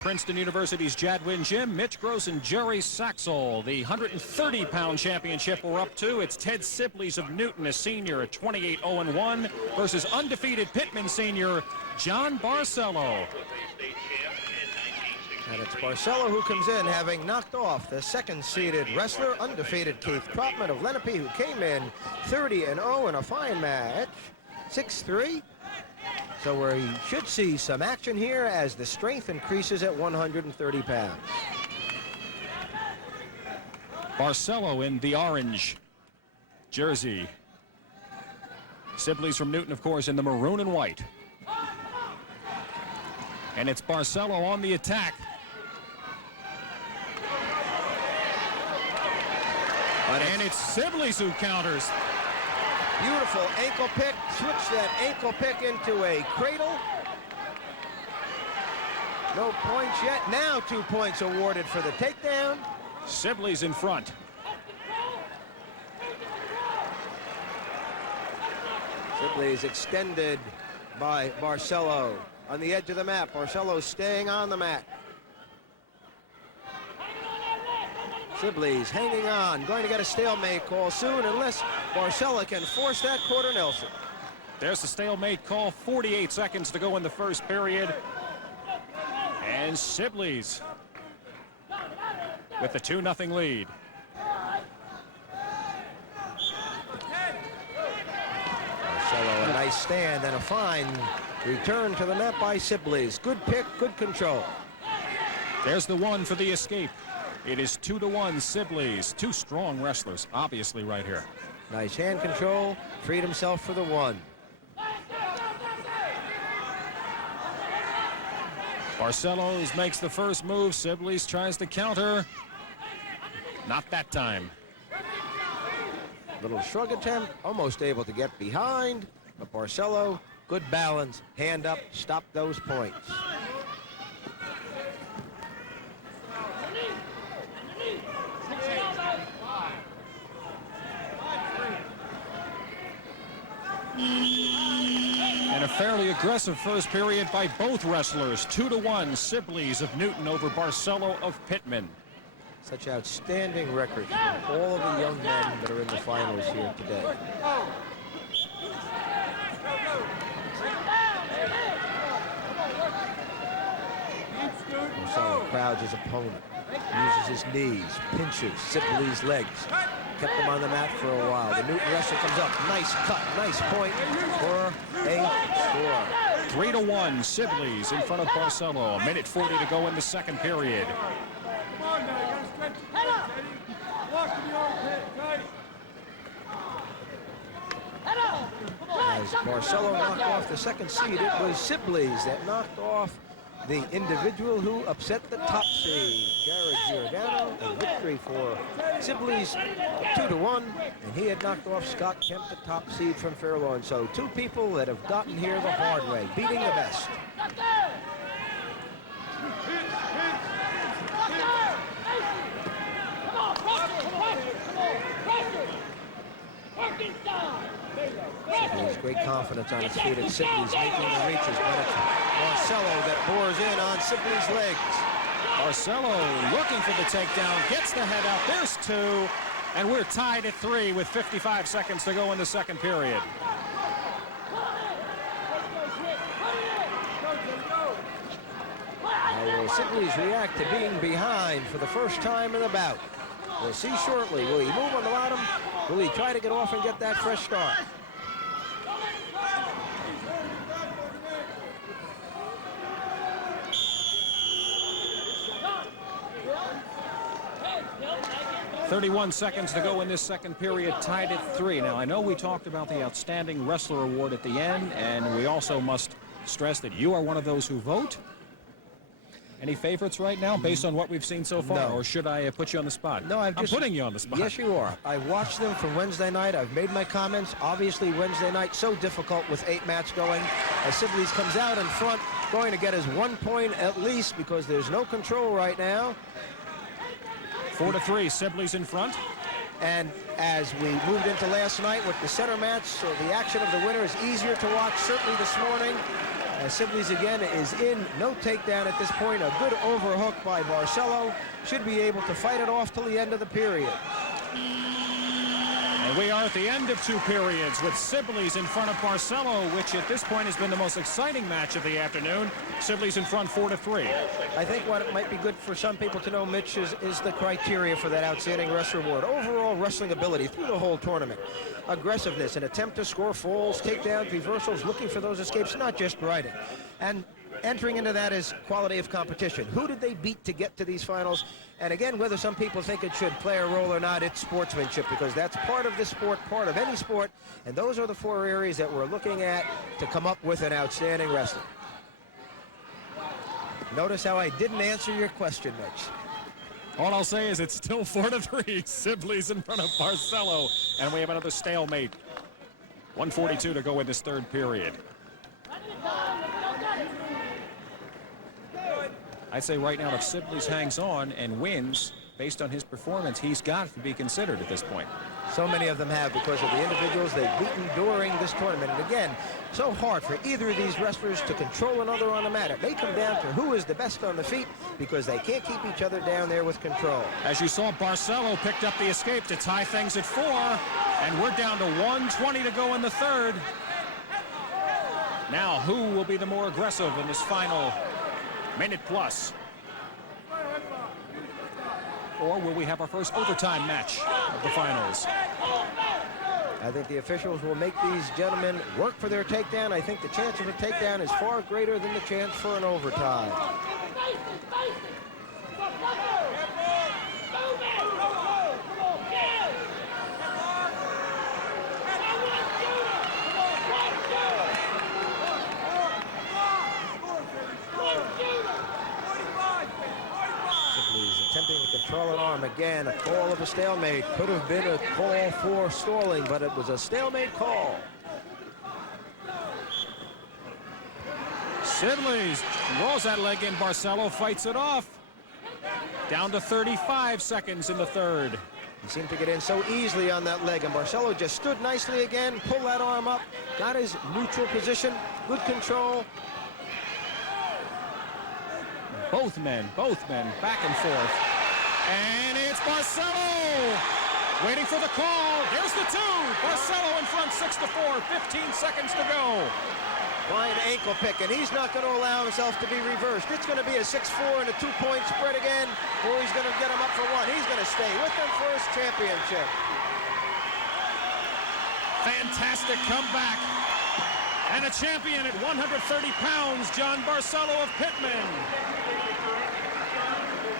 Princeton University's Jadwin Jim, Mitch Gross, and Jerry Saxel. The 130-pound championship we're up to. It's Ted Sibblies of Newton, a senior, at 28-0-1, versus undefeated Pittman senior John Barcelo. And it's Barcelo who comes in, having knocked off the second-seeded wrestler, undefeated Keith Trotman of Lenape, who came in 30-0 in a fine match, 6-3. So we should see some action here as the strength increases at 130 pounds. Barcelo in the orange jersey. Sibblies from Newton, of course, in the maroon and white. And it's Barcelo on the attack. And it's Sibblies who counters. Beautiful ankle pick. Switch that ankle pick into a cradle. No points yet. Now 2 points awarded for the takedown. Sibblies in front. Sibblies extended by Barcelo on the edge of the mat. Barcelo staying on the mat. Sibblies hanging on, going to get a stalemate call soon unless Barcelo can force that quarter Nelson. There's the stalemate call, 48 seconds to go in the first period. And Sibblies with the 2-0 lead. Barcelo, a nice stand and a fine return to the net by Sibblies. Good pick, good control. There's the one for the escape. It is 2-1 Sibblies. Two strong wrestlers, obviously, right here. Nice hand control, freed himself for the one. Barcelo makes the first move. Sibblies tries to counter. Not that time. Little shrug attempt, almost able to get behind, but Barcelo, good balance, hand up, stop those points. And a fairly aggressive first period by both wrestlers. 2-1 Sibblies of Newton over Barcelo of Pittman. Such outstanding records from all of the young men that are in the finals here today. Barcelo crowds his opponent, uses his knees, pinches Sibblies' legs. Kept him on the mat for a while. The Newton wrestler comes up. Nice cut, nice point for a score. 3-1 Sibblies in front of Barcelo. A minute 40 to go in the second period. As Barcelo knocked off the second seed, it was Sibblies that knocked off the individual who upset the top seed, Jared Giordano. A victory for Sibblies, 2-1, and he had knocked off Scott Kemp, the top seed from Fairlawn. So two people that have gotten here the hard way, beating the best. Sibblies, great confidence on his feet, and Sibblies making the reaches, but it's Barcelo that bores in on Sibblies' legs. Barcelo looking for the takedown, gets the head out. There's two, and we're tied at 3 with 55 seconds to go in the second period. Now will Sibblies react to being behind for the first time in the bout? We'll see shortly. Will he move on the bottom? Will he try to get off and get that fresh start? .31 seconds to go in this second period, tied at 3. Now, I know we talked about the Outstanding Wrestler Award at the end, and we also must stress that you are one of those who vote. Any favorites right now based on what we've seen so far? No. Or should I put you on the spot? No, I'm putting you on the spot. Yes, you are. I watched them from Wednesday night. I've made my comments. Obviously, Wednesday night, so difficult with 8 mats going. As Sibblies comes out in front, going to get his 1 point at least because there's no control right now. 4-3, Sibblies in front. And as we moved into last night with the center match, so the action of the winner is easier to watch, certainly this morning. As Sibblies again is in, no takedown at this point. A good overhook by Barcelo. Should be able to fight it off till the end of the period. And we are at the end of 2 periods with Sibblies in front of Barcelo, which at this point has been the most exciting match of the afternoon. Sibblies in front 4-3. I think what it might be good for some people to know, Mitch, is the criteria for that outstanding wrestler award. Overall wrestling ability through the whole tournament. Aggressiveness, an attempt to score falls, takedowns, reversals, looking for those escapes, not just riding. And entering into that is quality of competition. Who did they beat to get to these finals? And again, whether some people think it should play a role or not, it's sportsmanship, because that's part of the sport, part of any sport. And those are the 4 areas that we're looking at to come up with an outstanding wrestler. Notice how I didn't answer your question, Mitch. All I'll say is it's still 4-3. Sibblies in front of Barcelo. And we have another stalemate. 1:42 to go in this 3rd period. I'd say right now if Sibblies hangs on and wins, based on his performance, he's got to be considered at this point. So many of them have, because of the individuals they've beaten during this tournament. And again, so hard for either of these wrestlers to control another on the mat. It may come down to who is the best on the feet, because they can't keep each other down there with control. As you saw, Barcelo picked up the escape to tie things at 4, and we're down to 1:20 to go in the 3rd. Now, who will be the more aggressive in this final minute plus? Or will we have our first overtime match of the finals? I think the officials will make these gentlemen work for their takedown. I think the chance of a takedown is far greater than the chance for an overtime. Attempting to control an arm again. A call of a stalemate. Could have been a call for stalling, but it was a stalemate call. Sibblies rolls that leg in. Barcelo fights it off. Down to 35 seconds in the 3rd. He seemed to get in so easily on that leg, and Barcelo just stood nicely again, pulled that arm up, got his neutral position, good control. Both men, back and forth. And it's Barcelo waiting for the call. Here's the 2. Barcelo in front 6-4, 15 seconds to go. Flying ankle pick, and he's not going to allow himself to be reversed. It's going to be a 6-4 and a 2-point spread again, or he's going to get him up for 1. He's going to stay with them for his championship. Fantastic comeback. And a champion at 130 pounds, John Barcelo of Pittman.